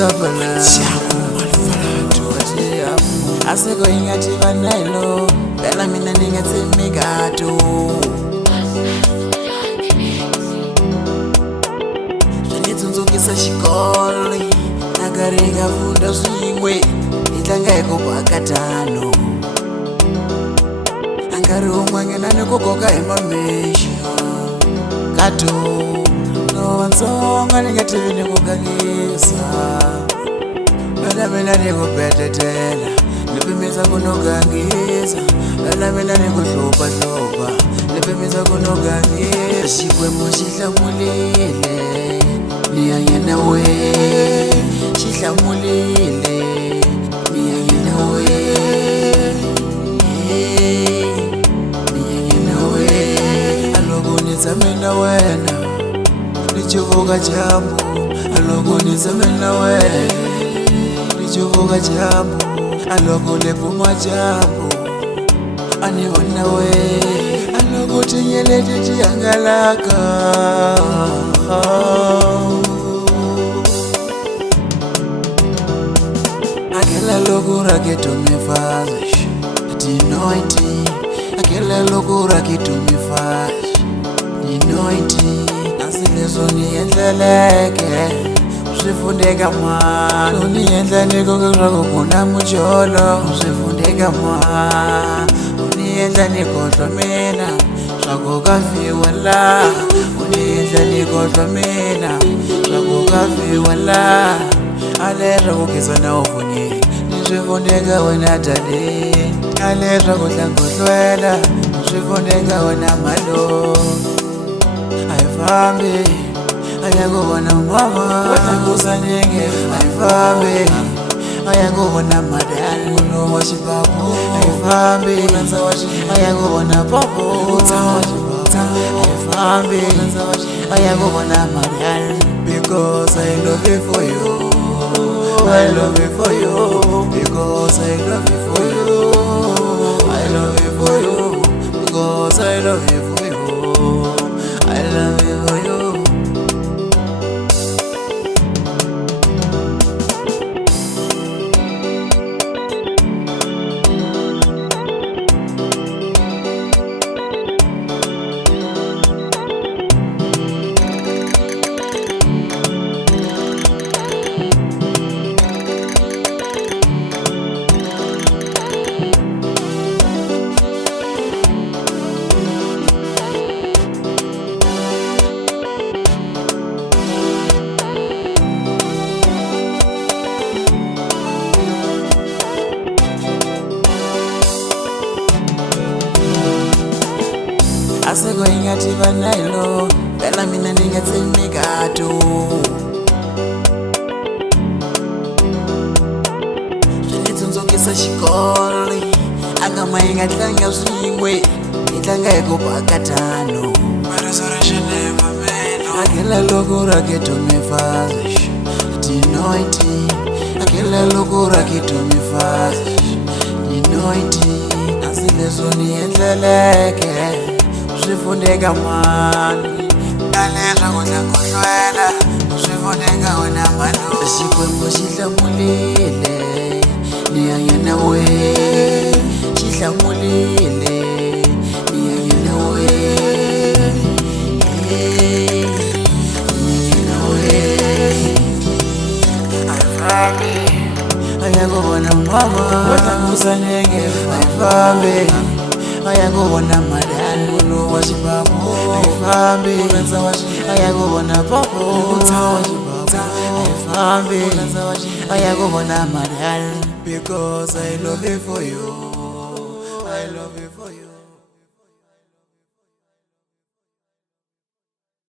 Zabala aseko ingathi banayilo phela mina ningathemekato nitsunzukisa xikolo akaringa funda swin'we itlanga hi ku bakatano angari un'wanyana ni ku koka hi mamexa kato no vatsonga ni nga tivi ni ku gangisa phela mina ni ku betetela ni pimisa ku no gangisa phela mina ni ku hlupahlupa ni pimisa ku no gangisa xikwembu xi hlamulile ni hanya na we xi hlamulile ni hanya na we ni hanya na we aloko ni tshame na wena ni chuvuka dyambu aloko ni tshame na wena ni chuvuka dyambu aloko le phuma dyambu ani vona we aloko tinyeleti ti hangalaka akela loko raketo mi faz di noite akela loko raketo mi faz di noite nasilezo ni endleleke swifundeka mano ni endla ni kokoswako kuna mujolo swifundeka mano ni endla ni kohlwa mina swako kafiwa la ni endla ni kohlwa mina swako kafiwa la aleswa kukhiza na uvunyeni ni swifundeka wena dale aleswa kuhlangohlwela ni swifundeka wena malo ayifambi ayakubona mama watanguzanyenge ayifambi ayakubona madali uno wa xipapu ayifambi ayakubona papu ayifambi ayakubona madali because I love you for you I love you for you because I love you for you I love you for you because I love you for you I love you for you aseko ingathi banayilo phela mina ningathemekato nitsunzukisa xikolo angama yi nga tlanga swin'we yi tlanga hi ku bakatano akela loko raketo mi faz di noite akela loko raketo mi faz di noite nasilezo ni endleleke swifundeka mani aleswa kuhlangohlwela swifundeka wena malo xikwembu xi hlamulile ni hanya na we xi hlamulile ni hanya na we ni hanya na we ayifambi ayakubona mama watanguzanyenge ayifambi ayakubona madali uno wa xipapu ayifambi ayakubona papu ayifambi ayakubona madali because I love you for you I love you for you